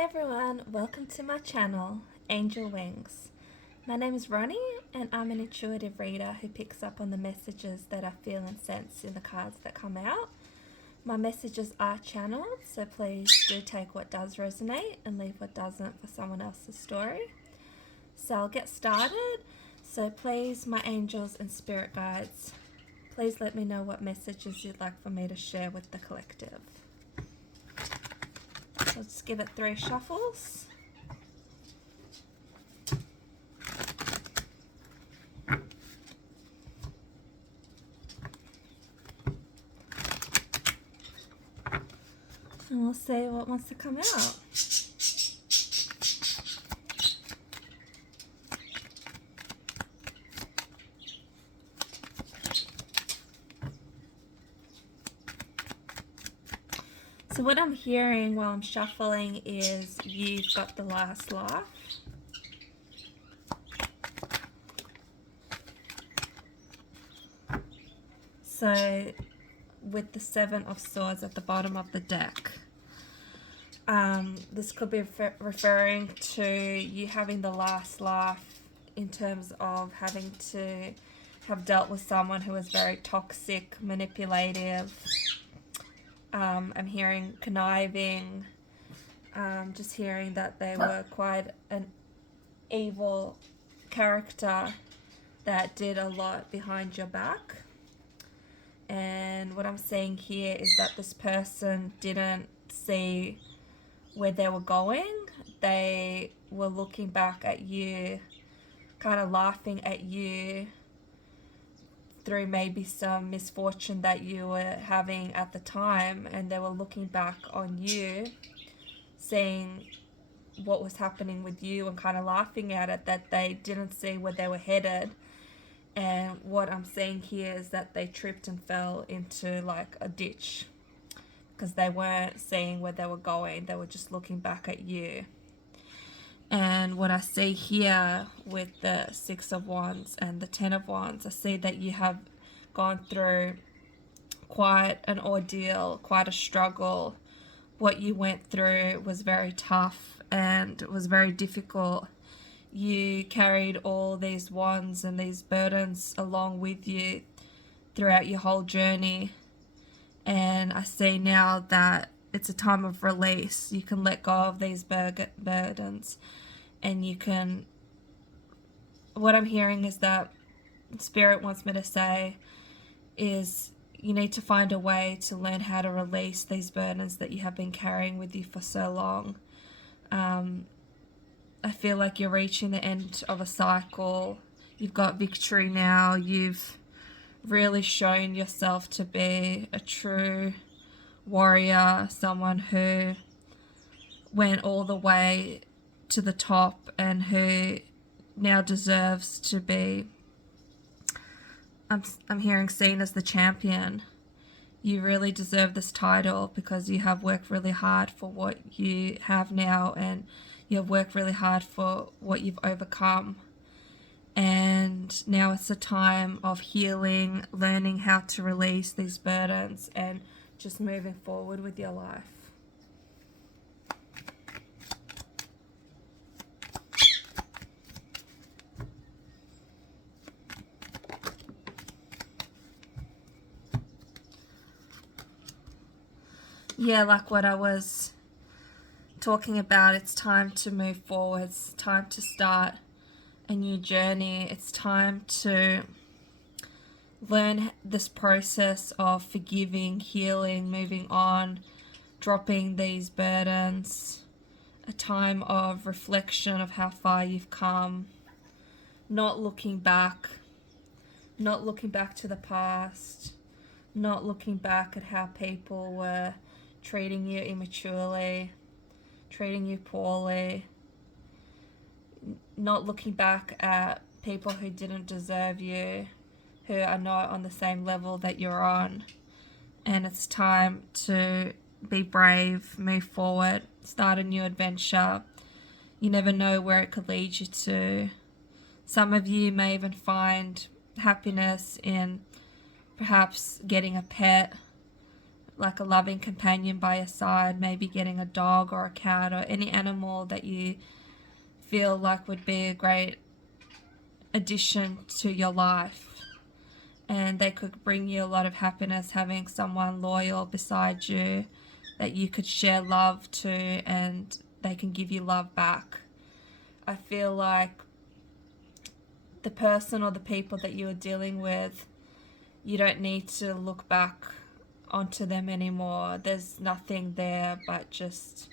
Hi everyone, welcome to my channel, Angel Wings. My name is Ronnie and I'm an intuitive reader who picks up on the messages that I feel and sense in the cards that come out. My messages are channeled, so please do take what does resonate and leave what doesn't for someone else's story. So I'll get started, so please, my angels and spirit guides, please let me know what messages you'd like for me to share with the collective. So let's give it 3 shuffles. And we'll see what wants to come out. So what I'm hearing while I'm shuffling is you've got the last laugh. So with the 7 of Swords at the bottom of the deck, this could be referring to you having the last laugh in terms of having to have dealt with someone who is very toxic, manipulative. I'm hearing conniving, just hearing that they were quite an evil character that did a lot behind your back. And what I'm seeing here is that this person didn't see where they were going. They were looking back at you, kind of laughing at you through maybe some misfortune that you were having at the time, and they were looking back on you, seeing what was happening with you and kind of laughing at it, that they didn't see where they were headed. And what I'm seeing here is that they tripped and fell into like a ditch because they weren't seeing where they were going. They were just looking back at you. And what I see here with the 6 of Wands and the 10 of Wands, I see that you have gone through quite an ordeal, quite a struggle. What you went through was very tough and it was very difficult. You carried all these wands and these burdens along with you throughout your whole journey. And I see now that it's a time of release. You can let go of these burdens, and you can, what I'm hearing is that Spirit wants me to say is you need to find a way to learn how to release these burdens that you have been carrying with you for so long. I feel like you're reaching the end of a cycle. You've got victory now. You've really shown yourself to be a true warrior, someone who went all the way to the top and who now deserves to be, I'm hearing, seen as the champion. You really deserve this title because you have worked really hard for what you have now, and you have worked really hard for what you've overcome. And now it's a time of healing, learning how to release these burdens and just moving forward with your life. Yeah, like what I was talking about, it's time to move forward. It's time to start a new journey. It's time to learn this process of forgiving, healing, moving on, dropping these burdens. A time of reflection of how far you've come, not looking back to the past, not looking back at how people were treating you immaturely, treating you poorly, not looking back at people who didn't deserve you, who are not on the same level that you're on. And it's time to be brave, move forward, start a new adventure. You never know where it could lead you to. Some of you may even find happiness in perhaps getting a pet, like a loving companion by your side, maybe getting a dog or a cat or any animal that you feel like would be a great addition to your life. And they could bring you a lot of happiness having someone loyal beside you that you could share love to, and they can give you love back. I feel like the person or the people that you are dealing with, you don't need to look back onto them anymore. There's nothing there but just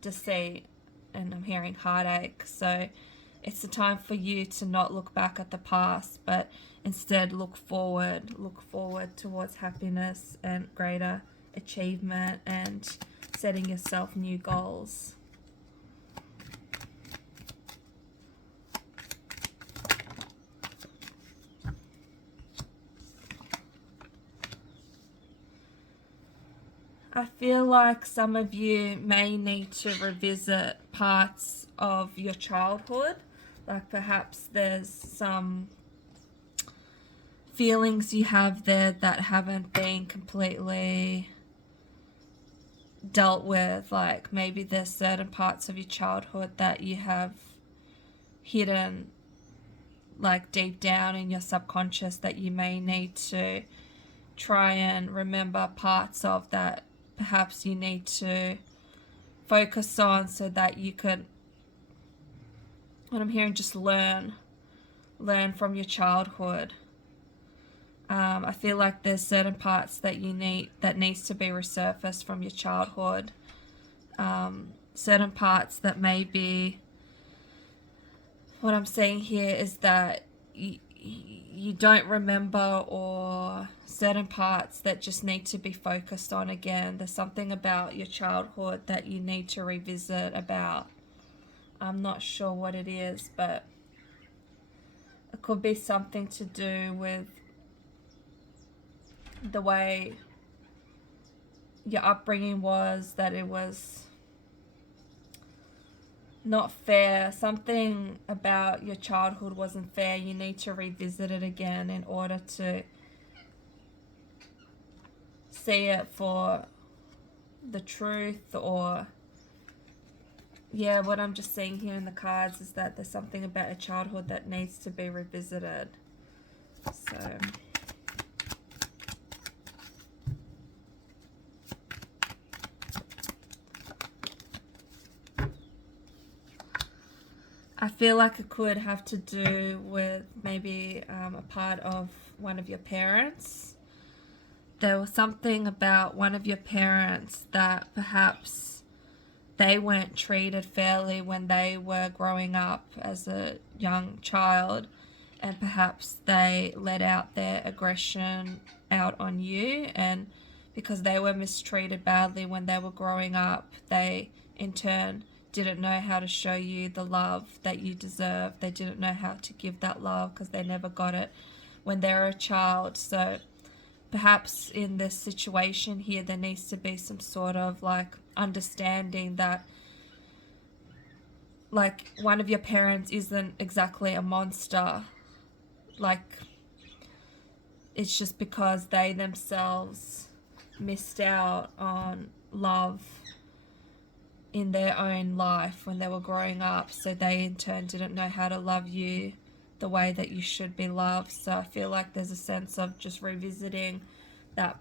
deceit, and I'm hearing heartache. So it's the time for you to not look back at the past, but instead look forward towards happiness and greater achievement and setting yourself new goals. I feel like some of you may need to revisit parts of your childhood. Like perhaps there's some feelings you have there that haven't been completely dealt with. Like maybe there's certain parts of your childhood that you have hidden like deep down in your subconscious that you may need to try and remember parts of that perhaps you need to focus on so that you could, what I'm hearing, just learn from your childhood. I feel like there's certain parts that needs to be resurfaced from your childhood. Certain parts that maybe, what I'm saying here is that you don't remember, or certain parts that just need to be focused on again. There's something about your childhood that you need to revisit about. I'm not sure what it is, but it could be something to do with the way your upbringing was, that it was not fair. Something about your childhood wasn't fair. You need to revisit it again in order to see it for the truth. Or yeah, what I'm just seeing here in the cards is that there's something about your childhood that needs to be revisited. So I feel like it could have to do with maybe a part of one of your parents. There was something about one of your parents that perhaps they weren't treated fairly when they were growing up as a young child, and perhaps they let out their aggression out on you, and because they were mistreated badly when they were growing up, they in turn didn't know how to show you the love that you deserve. They didn't know how to give that love because they never got it when they were a child. So perhaps in this situation here, there needs to be some sort of like understanding that like one of your parents isn't exactly a monster. Like it's just because they themselves missed out on love in their own life when they were growing up, so they in turn didn't know how to love you the way that you should be loved. So I feel like there's a sense of just revisiting that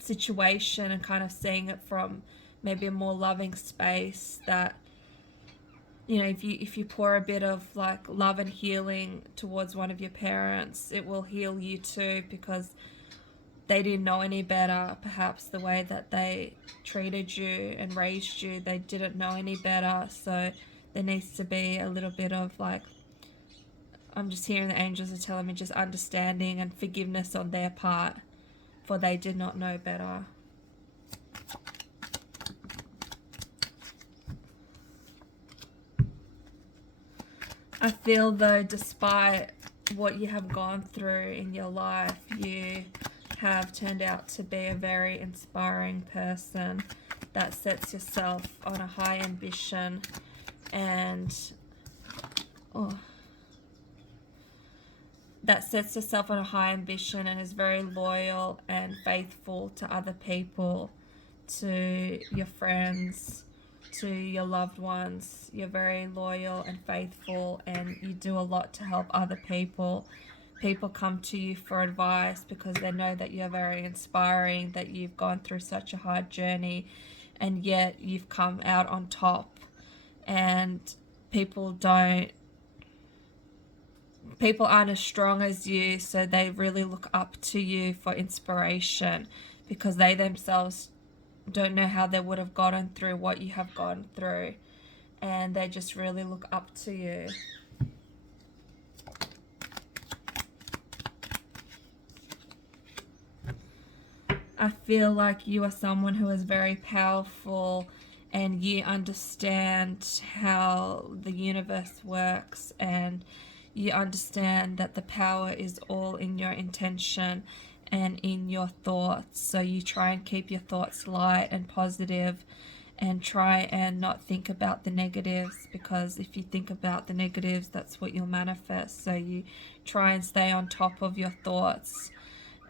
situation and kind of seeing it from maybe a more loving space, that you know, if you pour a bit of like love and healing towards one of your parents, it will heal you too, because they didn't know any better. Perhaps the way that they treated you and raised you, they didn't know any better. So there needs to be a little bit of like, I'm just hearing the angels are telling me just understanding and forgiveness on their part, for they did not know better. I feel though, despite what you have gone through in your life, you have turned out to be a very inspiring person that sets yourself on a high ambition. And that sets herself on a high ambition and is very loyal and faithful to other people, to your friends, to your loved ones. You're very loyal and faithful, and you do a lot to help other people. People come to you for advice because they know that you're very inspiring, that you've gone through such a hard journey, and yet you've come out on top. And people don't people aren't as strong as you, so they really look up to you for inspiration, because they themselves don't know how they would have gotten through what you have gone through, and they just really look up to you. I feel like you are someone who is very powerful, and you understand how the universe works, and you understand that the power is all in your intention and in your thoughts. So you try and keep your thoughts light and positive, and try and not think about the negatives, because if you think about the negatives, that's what you'll manifest. So you try and stay on top of your thoughts,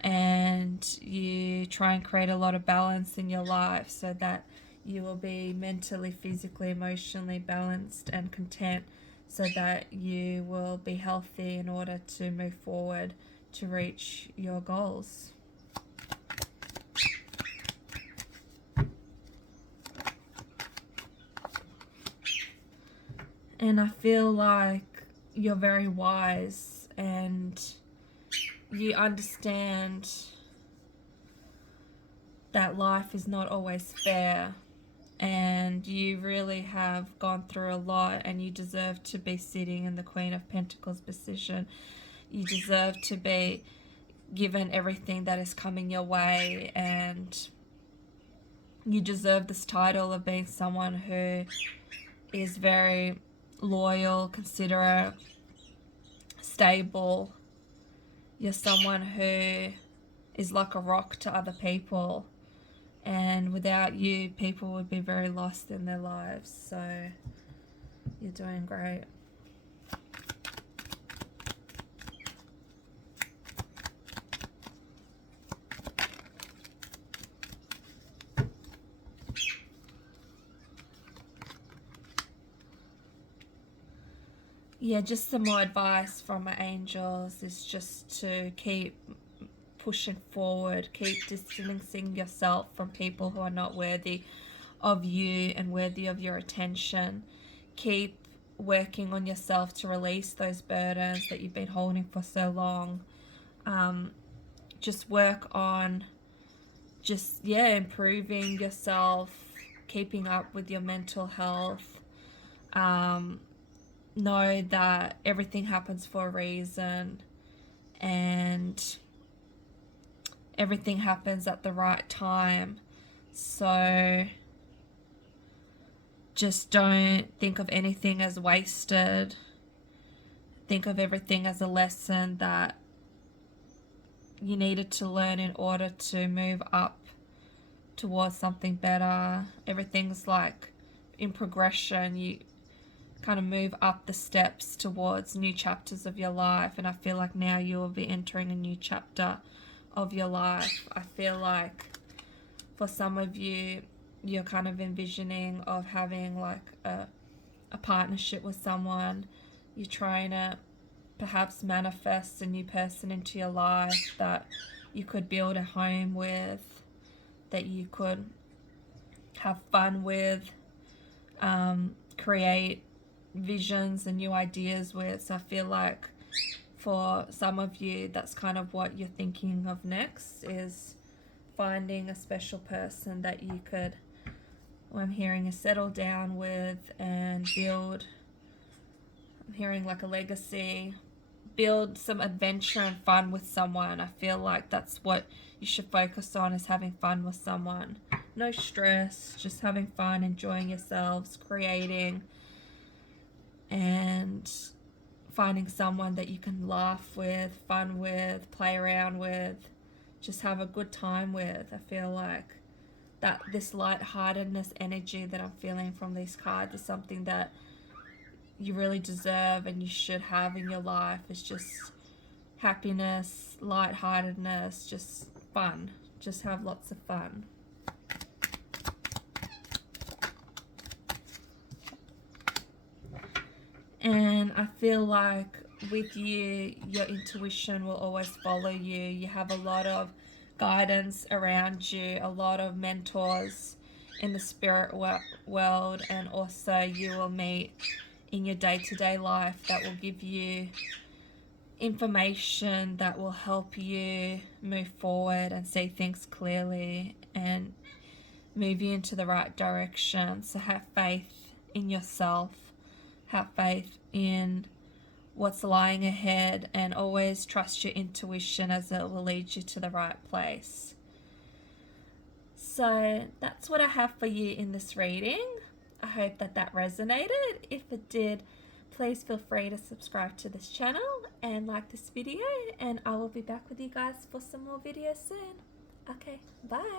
and you try and create a lot of balance in your life so that you will be mentally, physically, emotionally balanced and content, so that you will be healthy in order to move forward to reach your goals. And I feel like you're very wise, and you understand that life is not always fair, and you really have gone through a lot, and you deserve to be sitting in the Queen of Pentacles position. You deserve to be given everything that is coming your way, and you deserve this title of being someone who is very loyal, considerate, stable. You're someone who is like a rock to other people, and without you, people would be very lost in their lives. So you're doing great. Yeah, just some more advice from my angels is just to keep pushing forward, keep distancing yourself from people who are not worthy of you and worthy of your attention. Keep working on yourself to release those burdens that you've been holding for so long. Just work on improving yourself, keeping up with your mental health. Know that everything happens for a reason, and everything happens at the right time. So just don't think of anything as wasted. Think of everything as a lesson that you needed to learn in order to move up towards something better. Everything's like in progression. You kind of move up the steps towards new chapters of your life, and I feel like now you will be entering a new chapter of your life. I feel like for some of you, you're kind of envisioning of having like a partnership with someone. You're trying to perhaps manifest a new person into your life that you could build a home with, that you could have fun with, create visions and new ideas with. So I feel like for some of you, that's kind of what you're thinking of next, is finding a special person that you could, I'm hearing, settle down with and build. I'm hearing like a legacy, build some adventure and fun with someone. I feel like that's what you should focus on, is having fun with someone. No stress, just having fun, enjoying yourselves, creating, and finding someone that you can laugh with, fun with, play around with, just have a good time with. I feel like that this lightheartedness energy that I'm feeling from these cards is something that you really deserve and you should have in your life. Is just happiness, lightheartedness, just fun. Just have lots of fun. And I feel like with you, your intuition will always follow you. You have a lot of guidance around you, a lot of mentors in the spirit world, and also you will meet in your day-to-day life that will give you information that will help you move forward and see things clearly and move you into the right direction. So have faith in yourself, have faith in what's lying ahead, and always trust your intuition as it will lead you to the right place. So that's what I have for you in this reading. I hope that resonated. If it did, please feel free to subscribe to this channel and like this video, and I will be back with you guys for some more videos soon. Okay, bye.